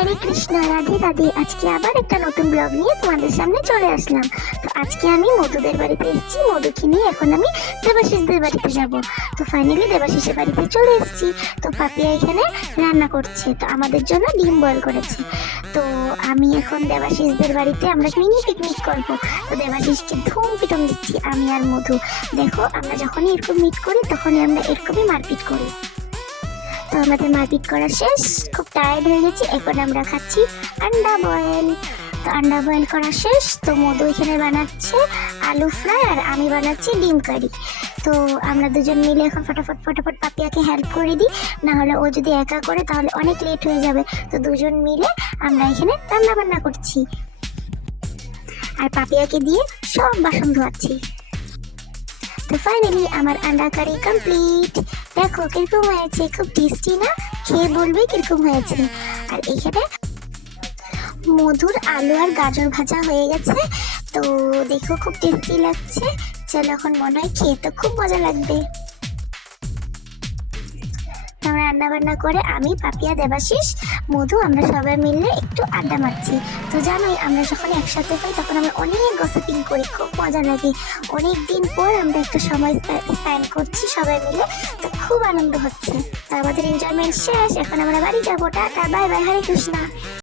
হরে কৃষ্ণ, রাধে রাধে। আজকে আবার একটা নতুন ব্লগ নিয়ে তোমাদের সামনে চলে আসলাম। তো আজকে আমি মধুদের বাড়িতে এসেছি। মধুকে নিয়ে এখন আমি দেবাশিসদের বাড়িতে যাব। তো ফাইনালি দেবাশিসের বাড়িতে চলে এসেছি। তো পাপিয়া এখানে রান্না করছে। তো আমাদের জন্য ডিম বয়েল করেছে। তো আমি এখন দেবাশিসদের বাড়িতে আমরা মিনি পিকনিক করব। তো দেবাশিসকে ধুম পিটম দিচ্ছি, আমি আর মধু। দেখো, আমরা যখনই এরকম মিট করি, তখনই আমরা এরকমই মারপিট করি। তো আমাদের মারপিট করা শেষ। খুব টায়ার্ড হয়ে গেছি এখন আমরা খাচ্ছি আন্ডা বয়েল তো আন্ডা বয়েল করা শেষ, তো মধু এখানে বানাচ্ছে আলু ফ্রাই আর আমি বানাচ্ছি ডিম কারি। তো আমরা দুজন মিলে এখন ফটাফট ফটাফট পাপিয়াকে হেল্প করে দিই। না হলে ও যদি একা করে, তাহলে অনেক লেট হয়ে যাবে। তো দুজন মিলে আমরা এখানে রান্না বান্না করছি। আর পাপিয়াকে দিয়ে সব বাসন ধোয়াচ্ছি। তো ফাইনালি আমার আন্ডা কারি কমপ্লিট দেখো, কীরকম হয়েছে? খুব টেস্টি না? খেয়ে বলবে কীরকম হয়েছে। আর এখানে মধুর আলু আর গাজর ভাজা হয়ে গেছে। তো দেখো, খুব টেস্টি লাগছে। চলো এখন মনে হয় খেয়ে তো খুব মজা লাগবে। রান্না বান্না করে আমি, পাপিয়া, দেবাশিস, মধু, আমরা সবাই মিলে একটু আড্ডা মারছি। তো জানোই, আমরা যখন একসাথে হই তখন আমরা অনেক গসিপিং করি, খুব মজা লাগে। অনেক দিন পর আমরা একটু সময় স্পেন্ড করছি সবাই মিলে, তো খুব আনন্দ হচ্ছে। তো আমাদের এনজয়মেন্ট শেষ, এখন আমরা বাড়ি যাব, tata bye bye Hare Krishna.